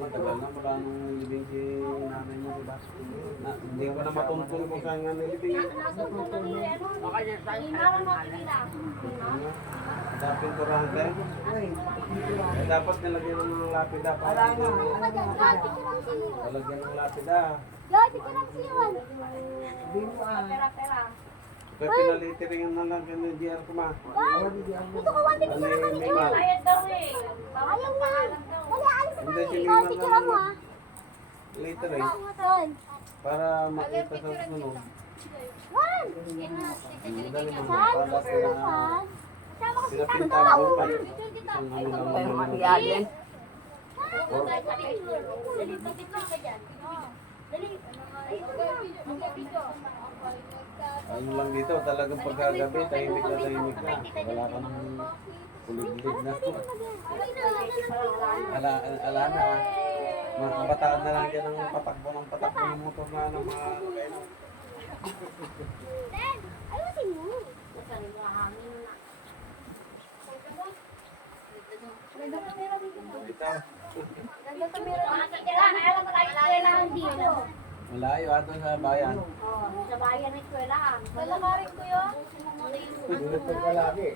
Matagal na mula nung libing si nanay mo, diba? Na, hindi ko na matuntun kung saan nga nilibing. Dapat kurante. Eh, dapat nilagyan ng mga lapida. Wala na. Talagyan ng lapida. Kaya pinalitering na lang kanya di ako ma. Ano yung may ma? Hindi si Mima na lang. Later eh. Para makita sa sunod. Madali mo para sila sila pintago pa. Isang ano naman. Alien. Ano lang dito, talagang pagkagabi, tahimik na tahimik na. Wala ka nang kuliglig na. Ala, ala na. Mga kabataan na lang dyan ang patakbo ng patakbo ng motor na ng mga kailan. Bitaw. Malayo ato sa bayan. Sa bayan ng eskwelahan. Dito pa lagi.